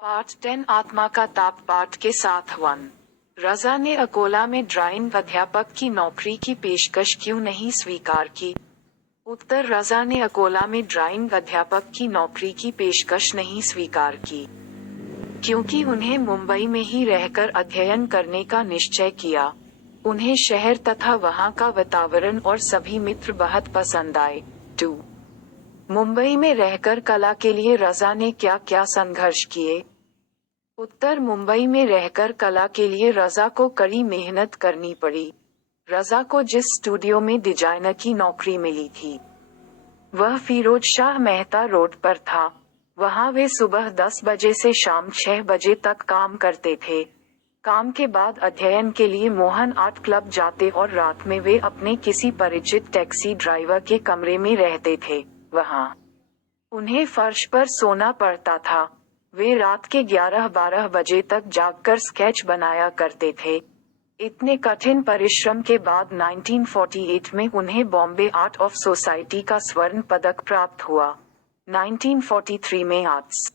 Part 10 आत्मा का ताप पाठ के साथ 1। रजा ने अकोला में ड्राइंग अध्यापक की नौकरी की पेशकश क्यों नहीं स्वीकार की? उत्तर, रजा ने अकोला में ड्राइंग अध्यापक की नौकरी की पेशकश नहीं स्वीकार की, क्योंकि उन्हें मुंबई में ही रहकर अध्ययन करने का निश्चय किया। उन्हें शहर तथा वहां का वातावरण और सभी मित्र बहुत पसंद आए। 2। मुंबई में रहकर कला के लिए रजा ने क्या क्या संघर्ष किए? उत्तर, मुंबई में रहकर कला के लिए रजा को कड़ी मेहनत करनी पड़ी। रजा को जिस स्टूडियो में डिजाइनर की नौकरी मिली थी, वह फिरोज शाह मेहता रोड पर था। वहां वे सुबह 10 बजे से शाम 6 बजे तक काम करते थे। काम के बाद अध्ययन के लिए मोहन आर्ट क्लब जाते और रात में वे अपने किसी परिचित टैक्सी ड्राइवर के कमरे में रहते थे। वहां उन्हें फर्श पर सोना पड़ता था। वे रात के 11-12 बजे तक जागकर स्केच बनाया करते थे। इतने कठिन परिश्रम के बाद 1948 में उन्हें बॉम्बे आर्ट ऑफ सोसाइटी का स्वर्ण पदक प्राप्त हुआ। 1943 में आर्ट्स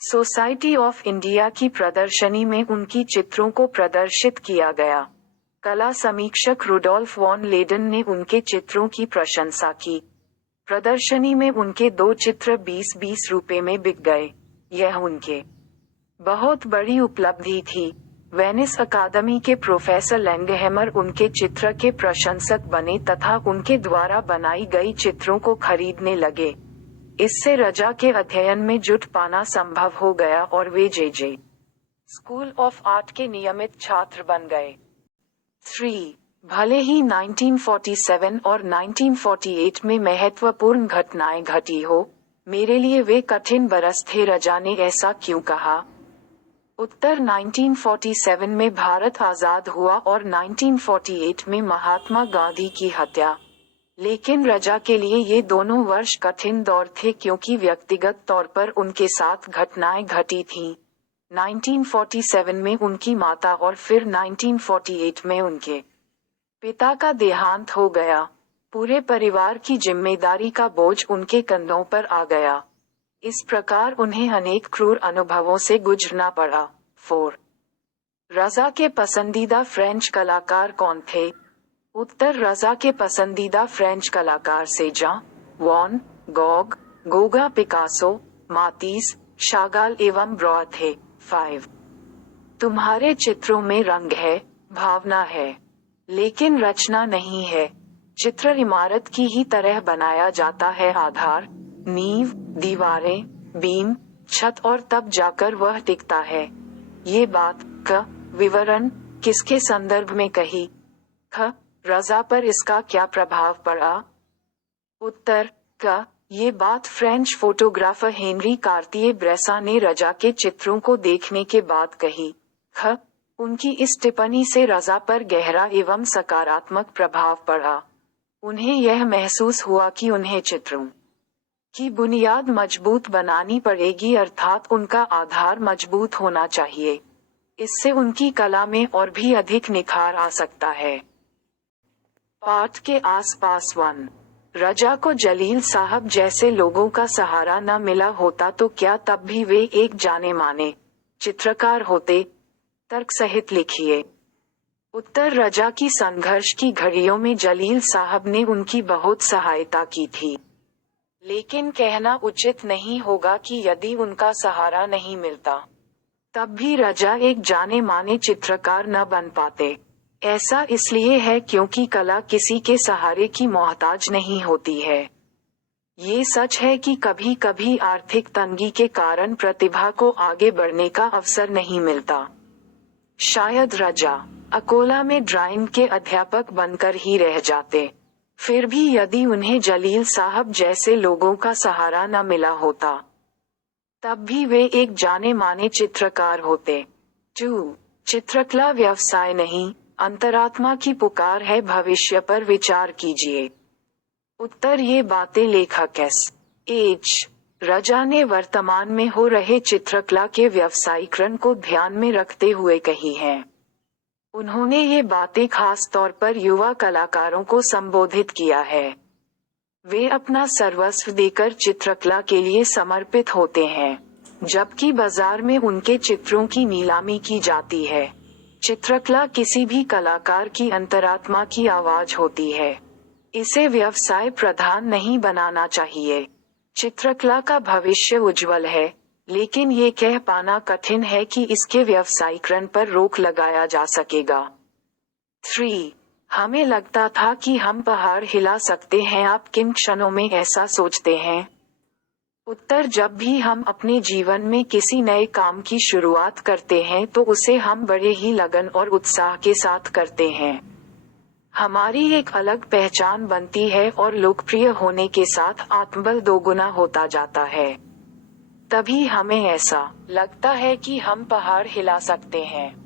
सोसाइटी ऑफ इंडिया की प्रदर्शनी में उनकी चित्रों को प्रदर्शित किया गया। कला समीक्षक रुडोल्फ वॉन लेडन ने उनके चित्रों की प्रशंसा की। प्रदर्शनी में उनके 2 चित्र 20-20 रुपए में बिक गए। यह उनके बहुत बड़ी उपलब्धि थी। वेनिस अकादमी के प्रोफेसर लैंगहैमर उनके चित्र के प्रशंसक बने तथा उनके द्वारा बनाई गई चित्रों को खरीदने लगे। इससे रजा के अध्ययन में जुट पाना संभव हो गया और वे जे स्कूल ऑफ आर्ट के नियमित छात्र बन गए। 3। भले ही 1947 और 1948 में महत्वपूर्ण घटनाएं घटी हो, मेरे लिए वे कठिन बरस थे। रजा ने ऐसा क्यों कहा? उत्तर, 1947 में भारत आजाद हुआ और 1948 में महात्मा गांधी की हत्या। लेकिन रजा के लिए ये दोनों वर्ष कठिन दौर थे क्योंकि व्यक्तिगत तौर पर उनके साथ घटनाएं घटी थीं। 1947 में उनकी माता और फिर 1948 में उनके पिता का देहांत हो गया। पूरे परिवार की जिम्मेदारी का बोझ उनके कंधों पर आ गया। इस प्रकार उन्हें अनेक क्रूर अनुभवों से गुजरना पड़ा। 4। रजा के पसंदीदा फ्रेंच कलाकार कौन थे? उत्तर, रजा के पसंदीदा फ्रेंच कलाकार सेजां, वॉन गॉग, गोगा, पिकासो, मातीस, शागाल एवं ब्रॉ थे। 5। तुम्हारे चित्रों में रंग है, भावना है, लेकिन रचना नहीं है। चित्र इमारत की ही तरह बनाया जाता है। आधार, नींव, दीवारें, बीम, छत और तब जाकर वह टिकता है। ये बात का विवरण किसके संदर्भ में कही? ख, रजा पर इसका क्या प्रभाव पड़ा? उत्तर, का ये बात फ्रेंच फोटोग्राफर हेनरी कार्तिये ब्रेसा ने रजा के चित्रों को देखने के बाद कही। ख, उनकी इस टिप्पणी से रजा पर गहरा एवं सकारात्मक प्रभाव पड़ा। उन्हें यह महसूस हुआ कि उन्हें चित्रों की बुनियाद मजबूत बनानी पड़ेगी, अर्थात उनका आधार मजबूत होना चाहिए। इससे उनकी कला में और भी अधिक निखार आ सकता है। पाठ के आसपास 1। रजा को जलील साहब जैसे लोगों का सहारा न मिला होता तो क्या तब भी वे एक जाने माने चित्रकार होते? तर्क सहित लिखिए। उत्तर, रजा की संघर्ष की घड़ियों में जलील साहब ने उनकी बहुत सहायता की थी। लेकिन कहना उचित नहीं होगा कि यदि उनका सहारा नहीं मिलता तब भी रजा एक जाने माने चित्रकार न बन पाते। ऐसा इसलिए है क्योंकि कला किसी के सहारे की मोहताज नहीं होती है। ये सच है कि कभी कभी आर्थिक तंगी के कारण प्रतिभा को आगे बढ़ने का अवसर नहीं मिलता। शायद रजा अकोला में ड्राइंग के अध्यापक बनकर ही रह जाते। फिर भी यदि उन्हें जलील साहब जैसे लोगों का सहारा न मिला होता तब भी वे एक जाने माने चित्रकार होते। 2. चित्रकला व्यवसाय नहीं, अंतरात्मा की पुकार है, भविष्य पर विचार कीजिए। उत्तर, ये बातें लेखक एच. रजा ने वर्तमान में हो रहे चित्रकला के व्यवसायीकरण को ध्यान में रखते हुए कही हैं। उन्होंने ये बातें खास तौर पर युवा कलाकारों को संबोधित किया है। वे अपना सर्वस्व देकर चित्रकला के लिए समर्पित होते हैं। जबकि बाजार में उनके चित्रों की नीलामी की जाती है। चित्रकला किसी भी कलाकार की अंतरात्मा की आवाज होती है। इसे व्यवसाय प्रधान नहीं बनाना चाहिए। चित्रकला का भविष्य उज्जवल है, लेकिन ये कह पाना कठिन है कि इसके व्यवसायीकरण पर रोक लगाया जा सकेगा। 3. हमें लगता था कि हम पहाड़ हिला सकते हैं। आप किन क्षणों में ऐसा सोचते हैं? उत्तर: जब भी हम अपने जीवन में किसी नए काम की शुरुआत करते हैं तो उसे हम बड़े ही लगन और उत्साह के साथ करते हैं। हमारी एक अलग पहचान बनती है और लोकप्रिय होने के साथ आत्मबल दोगुना होता जाता है। तभी हमें ऐसा लगता है कि हम पहाड़ हिला सकते हैं।